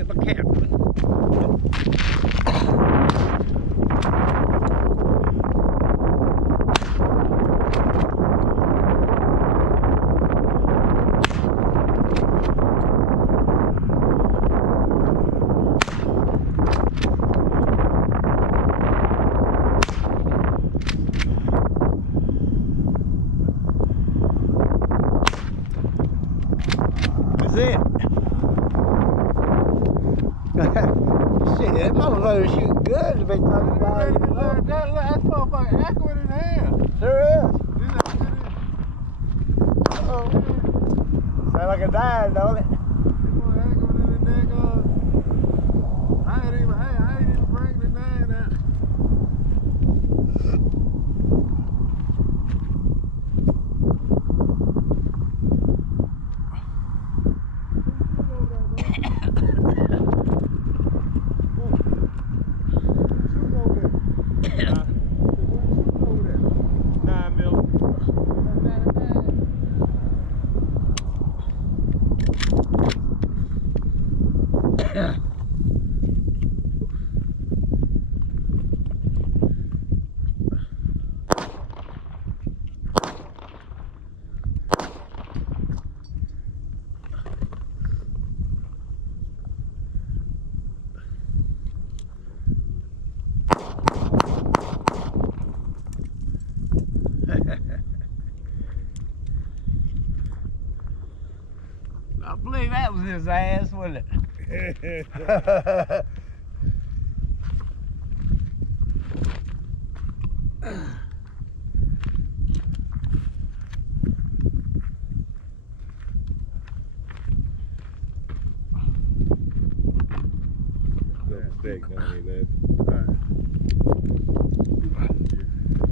get my camera. That's it. Shit, that motherfucker shoot good to be talking about. That motherfucker accurate in hell. Sure is. Uh-oh. Sound like a dive, don't it? I ain't even bring the nine out. I believe that was his ass, wasn't it?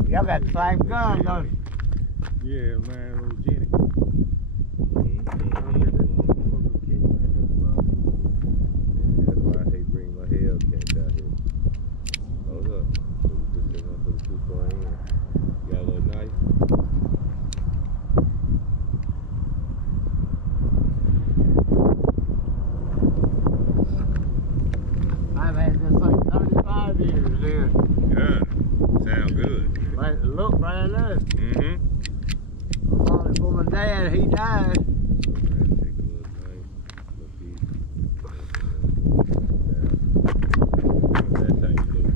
Y'all got the same gun, don't you? Yeah, man, little Jenny. That's why I hate bringing my Hellcats out here. Hold up. They're gonna put it too far in. You got a little knife? I've had this like 35 years here. Yeah. Sound good. Like, look brand new. Mm-hmm. I bought it for my dad, he died. Take a little knife, little piece. That's how you look.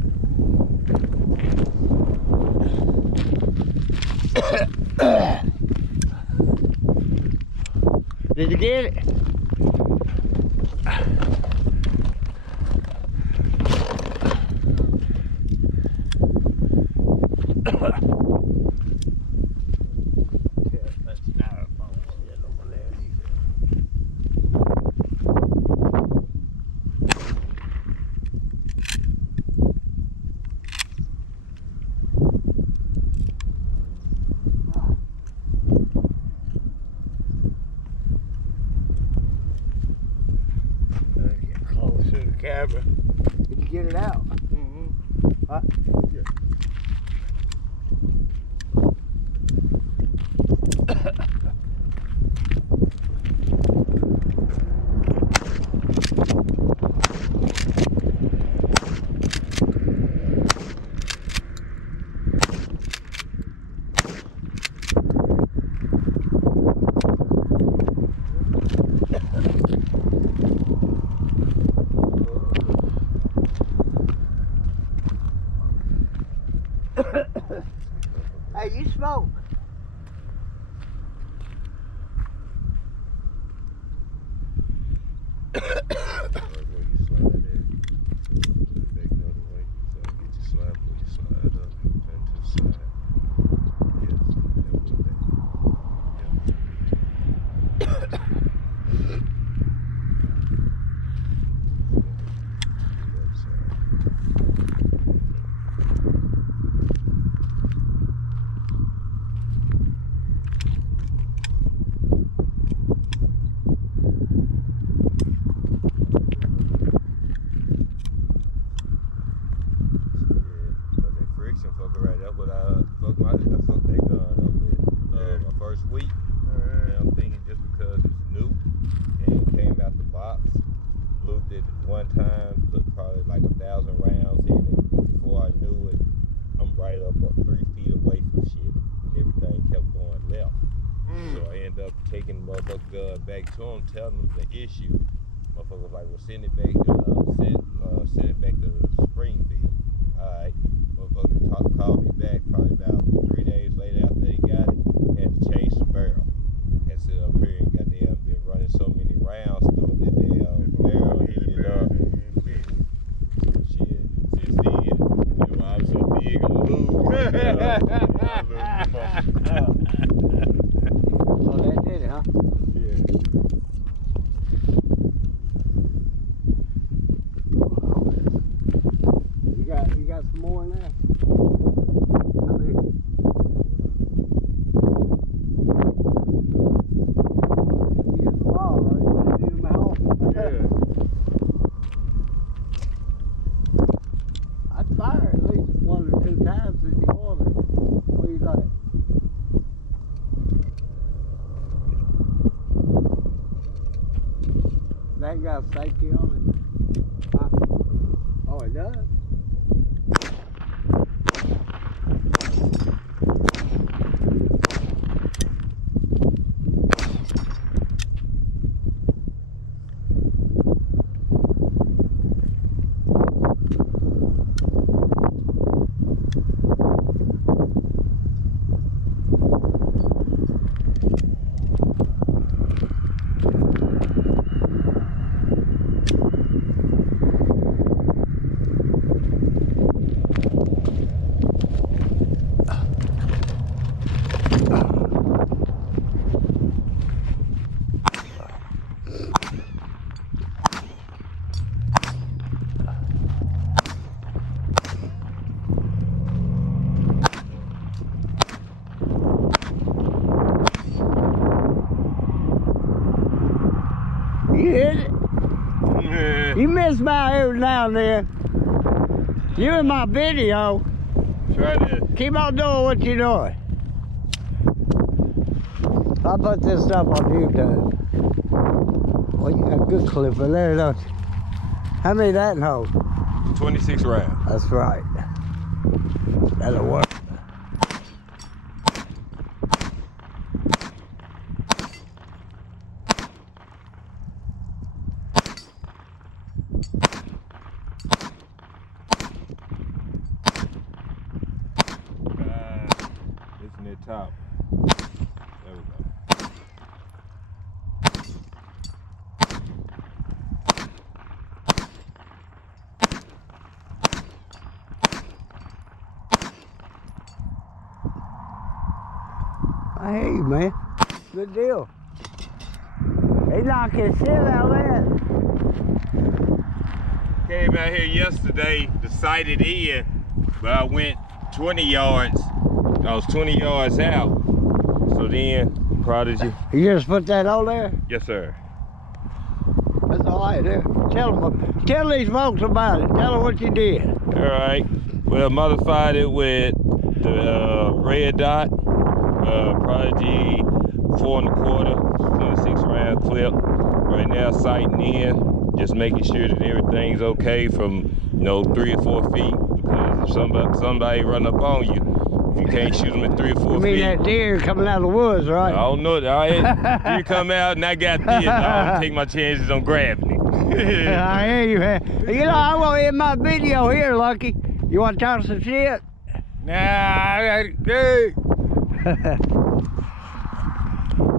Did you get it? Get close to the camera. Did you get it out? Mm-hmm. Huh? Yeah. Hey, you smoke. end up taking the motherfucker gun back to him, telling him the issue. Motherfucker was like, well, send it back, send it back to Springfield. Alright. Motherfucker called me back probably about 3 days later after he got it. Had to change the barrel. Had to sit up here and goddamn been running so many rounds through that damn barrel heated up. So shit, since then, you know, I was so big on lose. Oh, that did it, huh? Yeah. You got some more in there? I mean, use the ball, right? Do them out. Yeah. I'd fire at least 1 or 2 times if you want it. What do you think? That got safety on it. Huh? Oh, it does? You hit it. You miss by every now and then. You in my video. Try to. Keep on doing what you're doing. I'll put this up on YouTube. Well, you got a good clipper there, don't you? How many that hold? 26 rounds. That's right. That'll work. It's in the top. There we go. I hear you, man. Good deal. They knocking shit out there. Came out here yesterday, decided in, but I went 20 yards. I was 20 yards out. So then, Prodigy. You just put that on there? Yes, sir. That's all right there. Tell these folks about it. Tell them what you did. All right. Well, modified it with the red dot, Prodigy 4 1/4, 26 round clip. Right now, sighting in, just making sure that everything's okay from 3 or 4 feet. Because if somebody run up on you, if you can't shoot them at 3 or 4 You mean feet. that deer coming out of the woods, right? I don't know. You come out and I got this. I don't take my chances on grabbing it. I hear you, man. You know, I want to end my video here, Lucky. You want to talk some shit? Nah, I got it.